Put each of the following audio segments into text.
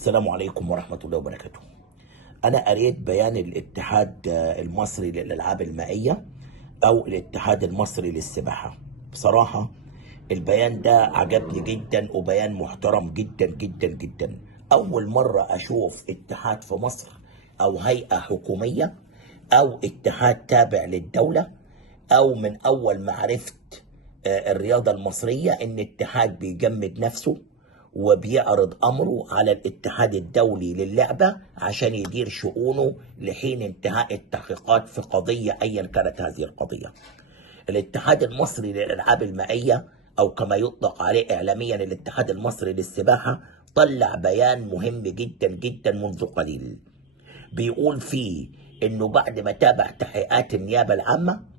السلام عليكم ورحمة الله وبركاته. أنا قريت بيان الاتحاد المصري للألعاب المائية أو الاتحاد المصري للسباحة. بصراحة البيان ده عجبني جدا وبيان محترم جدا جدا جدا. أول مرة أشوف اتحاد في مصر أو هيئة حكومية أو اتحاد تابع للدولة، أو من أول ما عرفت الرياضة المصرية إن اتحاد بيجمد نفسه وبيعرض أمره على الاتحاد الدولي للعبة عشان يدير شؤونه لحين انتهاء التحقيقات في قضية أيا كانت هذه القضية. الاتحاد المصري للألعاب المائية أو كما يطلق عليه إعلاميا الاتحاد المصري للسباحة طلع بيان مهم جدا جدا منذ قليل، بيقول فيه إنه بعد ما تابع تحقيقات النيابة العامة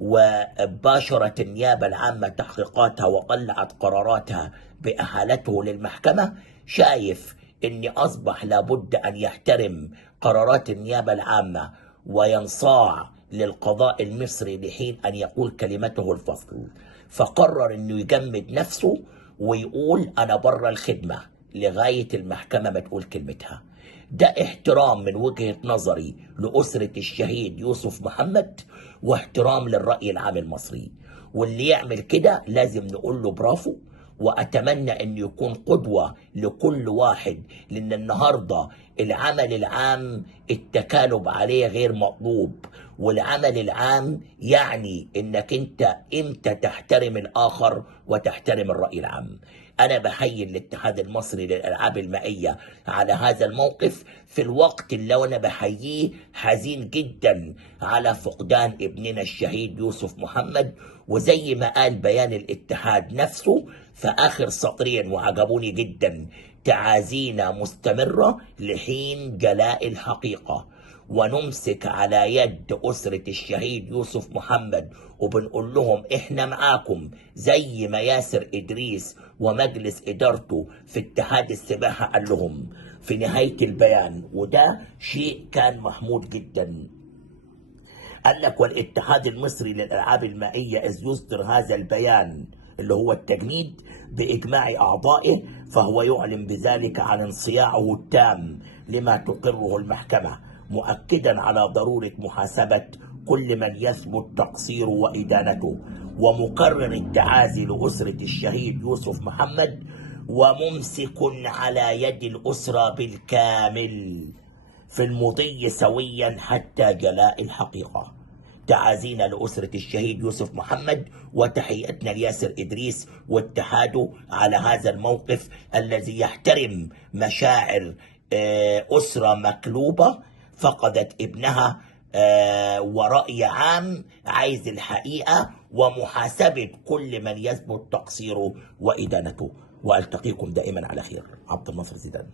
وباشرت النيابة العامة تحقيقاتها وطلعت قراراتها بإحالته للمحكمة، شايف إن أصبح لابد أن يحترم قرارات النيابة العامة وينصاع للقضاء المصري لحين أن يقول كلمته الفصل. فقرر إنه يجمد نفسه ويقول أنا بره الخدمة لغاية المحكمة ما تقول كلمتها. ده احترام من وجهة نظري لأسرة الشهيد يوسف محمد، واحترام للرأي العام المصري، واللي يعمل كده لازم نقول له برافو. وأتمنى أن يكون قدوة لكل واحد، لأن النهاردة العمل العام التكالب عليه غير مطلوب، والعمل العام يعني أنك أنت إمتى تحترم الآخر وتحترم الرأي العام. أنا بحيي الاتحاد المصري للألعاب المائية على هذا الموقف في الوقت اللي أنا بحييه حزين جدا على فقدان ابننا الشهيد يوسف محمد. وزي ما قال بيان الاتحاد نفسه في آخر سطرين وعجبوني جدا: تعازينا مستمرة لحين جلاء الحقيقة، ونمسك على يد أسرة الشهيد يوسف محمد وبنقول لهم إحنا معاكم، زي ما ياسر إدريس ومجلس إدارته في اتحاد السباحة قال لهم في نهاية البيان. وده شيء كان محمود جدا. قال لك: والاتحاد المصري للألعاب المائية إذ يصدر هذا البيان اللي هو التجميد بإجماع أعضائه، فهو يعلن بذلك عن انصياعه التام لما تقره المحكمة، مؤكدا على ضرورة محاسبة كل من يثبت تقصيره وإدانته، ومقرر التعازي لأسرة الشهيد يوسف محمد، وممسك على يد الأسرة بالكامل في المضي سويا حتى جلاء الحقيقة. تعازينا لأسرة الشهيد يوسف محمد، وتحياتنا لياسر إدريس واتحاده على هذا الموقف الذي يحترم مشاعر أسرة مكلوبة فقدت ابنها، ورأي عام عايز الحقيقة ومحاسبة كل من يثبت تقصيره وإدانته. وألتقيكم دائما على خير. عبد الناصر زيدان.